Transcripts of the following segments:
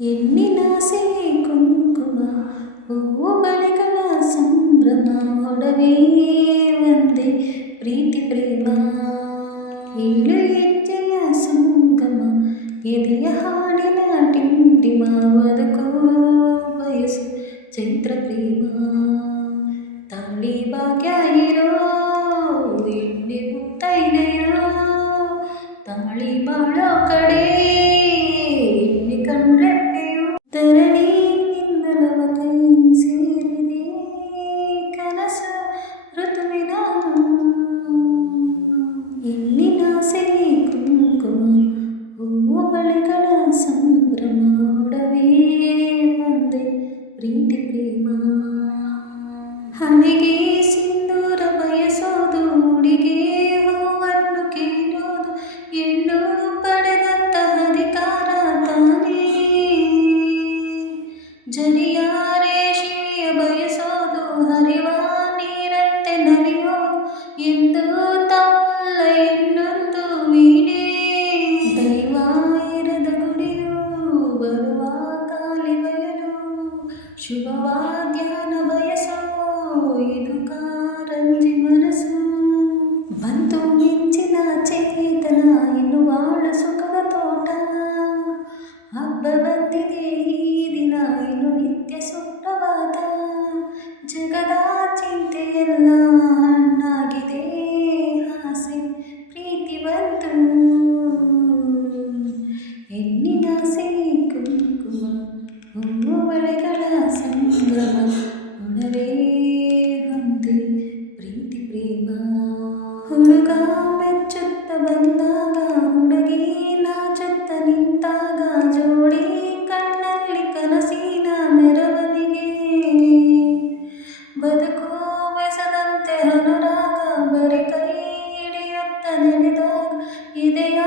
ಎಣ್ಣಿನಾಸೆ ಕುಂಕುಮ ಹೂವು ಬಳೆಗಳ ಸಂಭ್ರಮ ಒಡವೆ ಒಂದೇ ಪ್ರೀತಿ ಪ್ರೇಮ ಏಳು ಹೆಜ್ಜೆಯ ಸಂಗಮ ಎದೆಯ ಹಾಡಿನ ಟಿಂಟಿಮ ಬದುಕೋ ಬಯಸು ಚೈತ್ರ ಪ್ರೇಮ ತಾಳಿ ಭಾಗ್ಯ ಇರೋ ಎಣ್ಣೆ ಮುತ್ತೈದೆಯೋ ತಾಳಿ ಬಾಳೋ ಕಡೆ ಎಣ್ಣೆ ಕಣ್ರೆಪ್ಪೆಯೋ ಧರಣಿ ನಿನ್ನಲವ ಕೈ ಸೇರಿದೆ ಕನಸ ಋತುವಿನ ಎಣ್ಣಿನಾಸೆ ಕುಂಕುಮ ಹೂವು ಬಳೆಗಳ ಸಂಭ್ರಮ ಒಡವೆ ಒಂದೇ ಪ್ರೀತಿ ಪ್ರೇಮ ಹಣೆಗೆ ಸಿಂಧೂರ ಬಯಸೋದು ಹುಡುಗೆ ಹೂವನ್ನು ಕೇಳೋದು ಹೆಣ್ಣು ಪಡೆದಂತ ಅಧಿಕಾರ ತಾನೇ ಜರಿಯ ರೇಷ್ಮೆಯ ಬಯಸೋದು ಹರಿವ ನೀರಂತೆ ನಲಿಯೋದು ಎಂದು ತಪ್ಪಲ್ಲ ಹೆಣ್ಣೊಂದು ವೀಣೆ ದೈವ ಇರದ ಗುಡಿಯು ಬರುವ ಕಾಲಿ ಬಯಲು ಶುಭವಾದ್ಯಾನ ಬಯಸೋ ಇದು ಕಾರಂಜಿ ಮನಸ್ಸು ಬಂತು ಮಿಂಚಿನ ಚೇತನ ಇನ್ನು ಬಾಳ ಸುಖದ ತೋಟ ಹಬ್ಬ ಬಂದಿದೆ ಈ ದಿನ ಇನ್ನು ನಿತ್ಯ ಸುಪ್ರಭಾತ ಜಗದ ಚಿಂತೆಯೆಲ್ಲ ಹಣ್ಣಾಗಿದೆ ಆಸೆ ಪ್ರೀತಿ ಬಂತು ಹೆಣ್ಣಿನಾಸೆ ಕುಂಕುಮ ಹೂವು ಬಳೆಗಳ ಸಂಭ್ರಮ ಒಡವೆ ಒಂದೇ ಪ್ರೀತಿ ಪ್ರೇಮ ಹುಡುಗ ಮೆಚ್ಚುತ್ತ ಬಂದಾಗ ಹುಡುಗಿ ನಾಚುತ್ತ ನಿಂತಾಗ ಜೋಡಿ ಕಣ್ಣಲ್ಲಿ ಕನಸಿನ ಮೆರವಣಿಗೆ ಬದುಕು ಬೆಸದಂತೆ ಅನುರಾಗ ಬರಿ ಕೈ ಹಿಡಿಯುತ್ತ ನಡೆದಾಗ ಇದೆಯ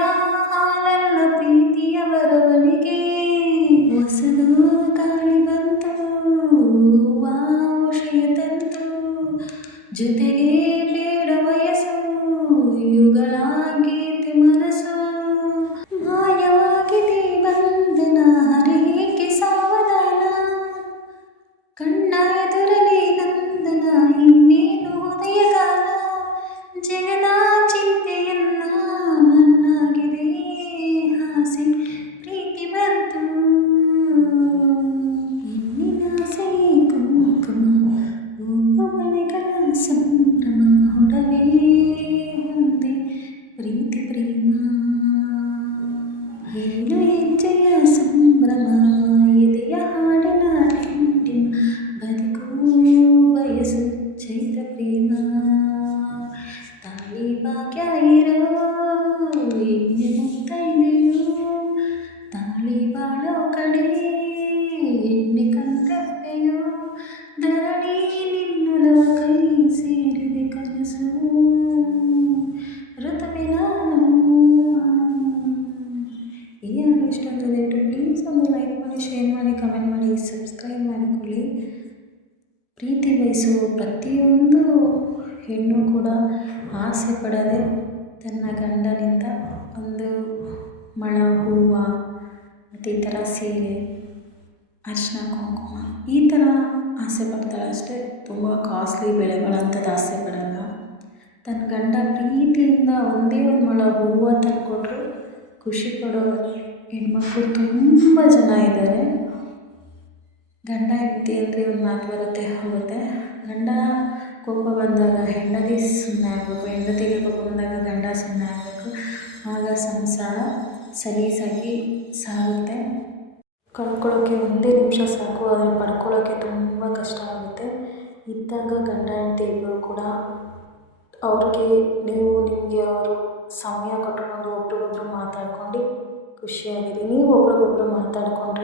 ಹಾಲೆಲ್ಲ ಪ್ರೀತಿಯ ಬರವಣಿಗೆ ಹೊಸದು ಗಾಳಿ ಬಂತು ವಾಷಿಯ ತಂತು ಜೊತೆಗೆ ಬೇಡ ವಯಸ್ಸು ಯುಗಳ ಗೀತೆ ಮನಸ್ಸು ಮಾಯವಾಗಿದೆ ಬಂಧನ ಹರಿಕೆ ಸಾವಧಾನ ಕಣ್ಣ ಎದುರಲಿ ನಂದನ ಇನ್ನೇನು ಉದಯಗಾಲ ಜಗದ ಚಿಂತೆಯನ್ನ ಮಣ್ಣಾಗಿದೆ ಆಸೆ ಪ್ರೀತಿ ಬಂತು ಹೆಣ್ಣಿನಾಸೆ ಕುಂಕುಮ ಹೂವು ಬಳೆಗಳ ಸಂಭ್ರಮ ಒಡವೆ ಒಂದೇ ಪ್ರೀತಿ ಪ್ರೇಮ ಏಳು ಹೆಜ್ಜೆಯ ಸಂಭ್ರಮ ಎದೆಯ ಹಾಡಿನ ಟಿಂಟಿಮ ಬದುಕು ಬಯಸು ಚೈತ್ರ ಪ್ರೇಮ ತಾಳಿ ಭಾಗ್ಯ ಇರೋ ಎಣ್ಣೆ ಮುತ್ತೈದೆಯೋ ತಾಳಿ ಬಾಳೋ ಕಡೆ ಎಣ್ಣೆ ಕಣ್ರೆಪ್ಪೆಯೋ ಧರಣಿ ನಿನ್ನೊಲವ ಕೈ ಸೇರಿದೆ ಕನಸು ಋತುವಿನ ಈ ಹಾಡು ಇಷ್ಟ ಅಂದರೆ ಪ್ಲೀಸ್ ಒಂದು ಲೈಕ್ ಮಾಡಿ ಶೇರ್ ಮಾಡಿ ಕಮೆಂಟ್ ಮಾಡಿ ಸಬ್ಸ್ಕ್ರೈಬ್ ಮಾಡಿಕೊಳ್ಳಿ ಪ್ರೀತಿ ಬಯಸುವ ಪ್ರತಿಯೊಂದು ಹೆಣ್ಣು ಕೂಡ ಆಸೆ ಪಡದೆ ತನ್ನ ಗಂಡನಿಂದ ಒಂದು ಮಳ ಹೂವು ಮತ್ತು ಈ ಥರ ಸೀರೆ ಅರಿಶಿನ ಕುಂಕುಮ ಈ ಥರ ಆಸೆ ಪಡ್ತಾಳೆ ಅಷ್ಟೇ ತುಂಬ ಕಾಸ್ಟ್ಲಿ ಬೆಲೆಗಳಂಥದ್ದು ಆಸೆ ಪಡಲ್ಲ ತನ್ನ ಗಂಡ ಪ್ರೀತಿಯಿಂದ ಒಂದೇ ಒಂದು ಮೊಳ ಹೂವು ತಂದುಕೊಟ್ರು ಖುಷಿ ಪಡೋ ಹೆಣ್ಮಕ್ಳು ತುಂಬ ಜನ ಇದ್ದಾರೆ ಗಂಡ ಹೆಂಡತಿ ಅಂದರೆ ಒಂದು ಮಾತು ಬರುತ್ತೆ ಹೋಗುತ್ತೆ ಗಂಡ ಕೋಪ ಬಂದಾಗ ಹೆಂಡತಿ ಸುಮ್ಮನೆ ಆಗಬೇಕು ಹೆಂಡತಿಗೆ ಕೋಪ ಬಂದಾಗ ಗಂಡ ಸುಮ್ಮನೆ ಆಗಬೇಕು ಆಗ ಸಂಸಾರ ಸಲೀಸಾಗಿ ಸಾಗುತ್ತೆ ಕಳ್ಕೊಳ್ಳೋಕ್ಕೆ ಒಂದೇ ನಿಮಿಷ ಸಾಕು ಆದರೆ ಪಡ್ಕೊಳ್ಳೋಕ್ಕೆ ತುಂಬ ಕಷ್ಟ ಆಗುತ್ತೆ ಇದ್ದಾಗ ಗಂಡ ಹೆಂಡತಿ ಇಬ್ಬರು ಕೂಡ ಅವ್ರಿಗೆ ನಿಮಗೆ ಅವರು ಸಮಯ ಕೊಟ್ಕೊಂಡು ಒಬ್ರಿಗೊಬ್ರು ಮಾತಾಡ್ಕೊಂಡು ಖುಷಿಯಾಗಿರಿ ನೀವು ಒಬ್ರಿಗೊಬ್ರು ಮಾತಾಡಿಕೊಂಡ್ರೆ